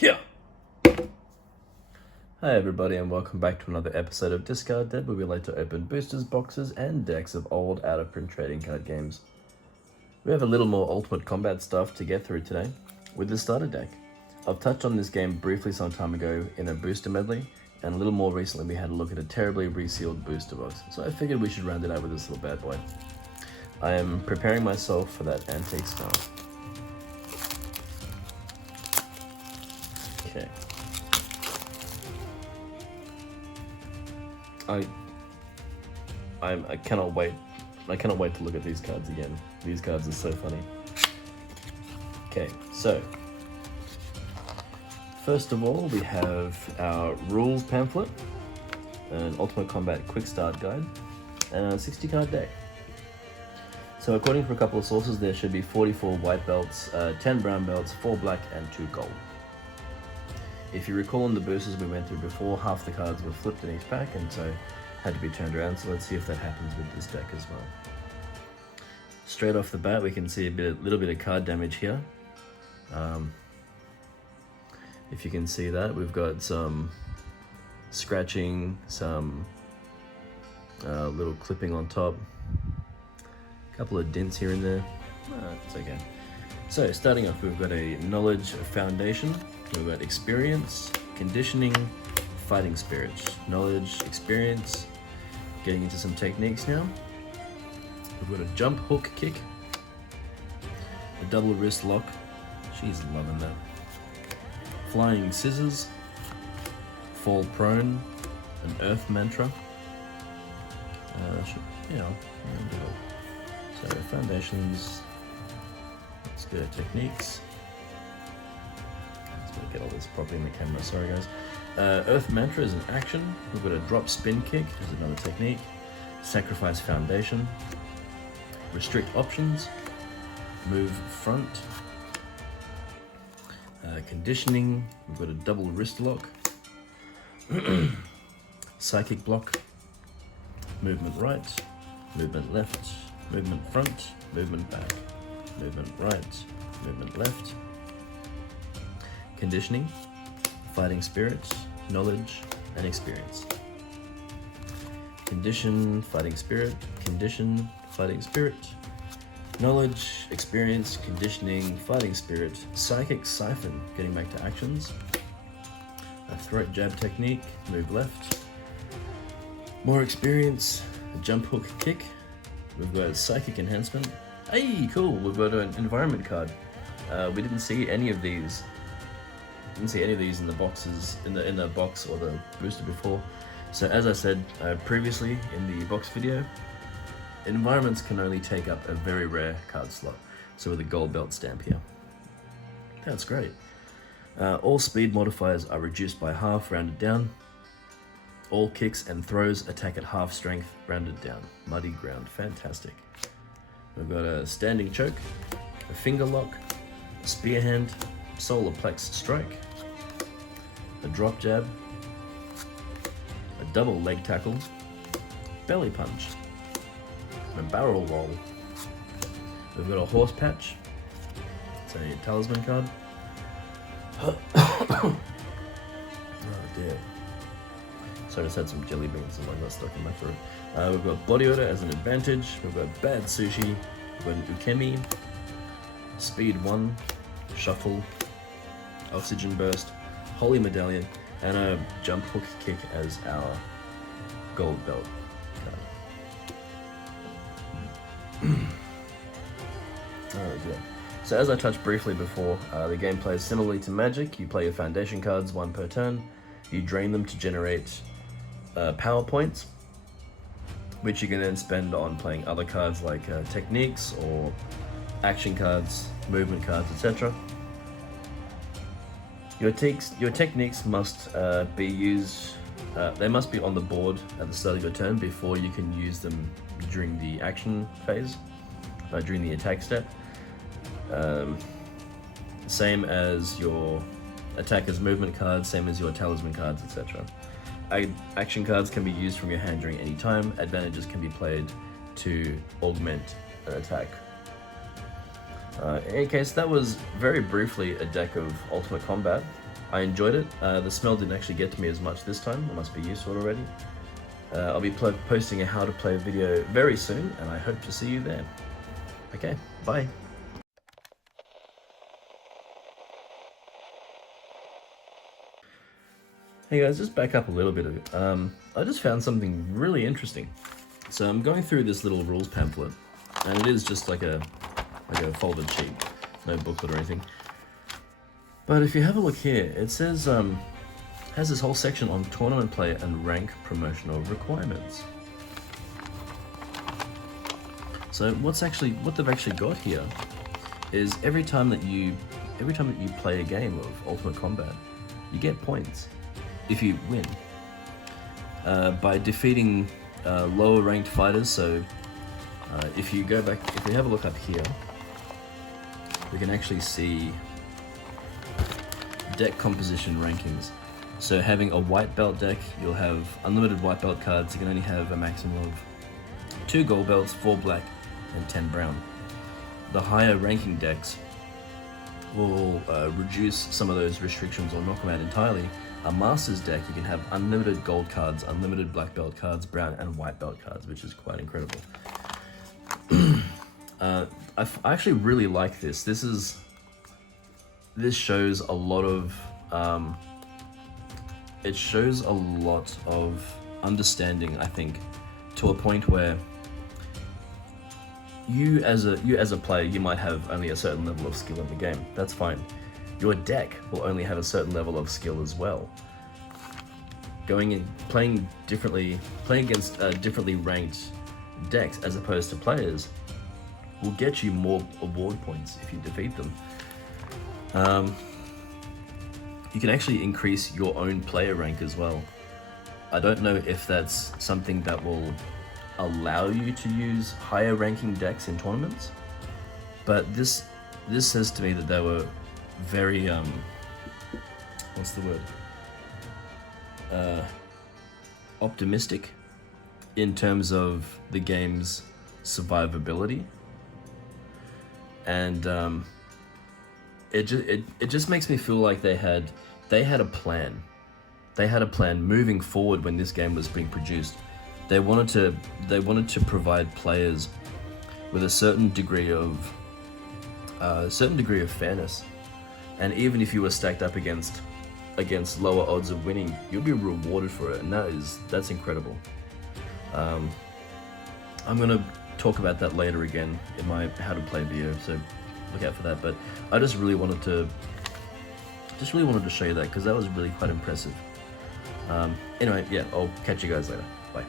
Yeah. Hi everybody and welcome back to another episode of Discard Dead, where we like to open boosters, boxes and decks of old out-of-print trading card games. We have a little more Ultimate Combat stuff to get through today with the starter deck. I've touched on this game briefly some time ago in a booster medley, and a little more recently we had a look at a terribly resealed booster box, so I figured we should round it out with this little bad boy. I am preparing myself for that antique smell. Okay. I cannot wait. I cannot wait to look at these cards again. These cards are so funny. Okay, so first of all, we have our rules pamphlet, an Ultimate Combat quick start guide, and a 60 card deck. So according to a couple of sources, there should be 44 white belts, 10 brown belts, 4 black, and 2 gold. If you recall in the boosters we went through before, half the cards were flipped in each pack and so had to be turned around, so let's see if that happens with this deck as well. Straight off the bat we can see a little bit of card damage here. If you can see that, we've got some scratching, some little clipping on top, a couple of dents here and there. It's okay. So starting off, we've got a knowledge foundation, we've got experience, conditioning, fighting spirit, knowledge, experience. Getting into some techniques now. We've got a jump hook kick, a double wrist lock, she's loving that, flying scissors, fall prone, an earth mantra. So foundations. Let's go to techniques. Let's get all this properly in the camera, sorry guys. Earth Mantra is an action. We've got a drop spin kick, which is another technique. Sacrifice foundation. Restrict options. Move front. Conditioning. We've got a double wrist lock. Psychic block. Movement right. Movement left. Movement front. Movement back. Movement right. Movement left. Conditioning. Fighting spirit, knowledge, and experience. Condition, fighting spirit, condition, fighting spirit, knowledge, experience, conditioning, fighting spirit, psychic siphon, getting back to actions, a throat jab technique, move left, more experience, a jump hook kick, we've got a psychic enhancement. Hey, cool, we've got an environment card. We didn't see any of these. Didn't see any of these in the boxes, in the box or the booster before. So as I said previously in the box video, environments can only take up a very rare card slot. So with a gold belt stamp here. That's great. All speed modifiers are reduced by half, rounded down. All kicks and throws attack at half strength, rounded down. Muddy ground, fantastic. We've got a standing choke, a finger lock, a spear hand, solar plex strike, a drop jab, a double leg tackle, belly punch, and a barrel roll. We've got a horse patch, it's a talisman card. Oh dear. So I just had some jelly beans and I got stuck in my throat. We've got body odor as an advantage, we've got bad sushi, we've got an ukemi, speed 1, shuffle, oxygen burst, holy medallion, and a jump hook kick as our gold belt card. Oh dear. So as I touched briefly before, the game plays similarly to Magic. You play your foundation cards, 1 per turn. You drain them to generate power points, which you can then spend on playing other cards like techniques or action cards, movement cards, etc. Your techniques must be used, they must be on the board at the start of your turn before you can use them during the action phase, during the attack step. Same as your attacker's movement cards, same as your talisman cards, etc. Action cards can be used from your hand during any time. Advantages can be played to augment an attack. In any case, that was very briefly a deck of Ultimate Combat. I enjoyed it. The smell didn't actually get to me as much this time. I must be used to it already. I'll be posting a how to play video very soon, and I hope to see you there. Okay, bye. Hey guys, just back up a little bit. I just found something really interesting. So I'm going through this little rules pamphlet, and it is just like a folded sheet, no booklet or anything. But if you have a look here, it says has this whole section on tournament play and rank promotional requirements. So what they've actually got here is every time that you play a game of Ultimate Combat, you get points if you win by defeating lower ranked fighters. So if you have a look up here, we can actually see deck composition rankings. So having a white belt deck, you'll have unlimited white belt cards. You can only have a maximum of 2 gold belts, 4 black, and 10 brown. The higher ranking decks will reduce some of those restrictions or knock them out entirely. A master's deck, you can have unlimited gold cards, unlimited black belt cards, brown and white belt cards, which is quite incredible. I actually really like this. This shows a lot of it shows a lot of understanding, I think, to a point where you as a player, you might have only a certain level of skill in the game. That's fine. Your deck will only have a certain level of skill as well. Going and playing against differently ranked decks as opposed to players will get you more award points if you defeat them. You can actually increase your own player rank as well. I don't know if that's something that will allow you to use higher ranking decks in tournaments, but this says to me that they were very what's the word, optimistic in terms of the game's survivability, and it just makes me feel like they had a plan. They had a plan moving forward when this game was being produced. They wanted to provide players with a certain degree of fairness, and even if you were stacked up against lower odds of winning, you'll be rewarded for it, and that's incredible. I'm gonna talk about that later again in my how to play video, so look out for that. But I just really wanted to show you that because that was really quite impressive. Anyway, yeah, I'll catch you guys later. Bye.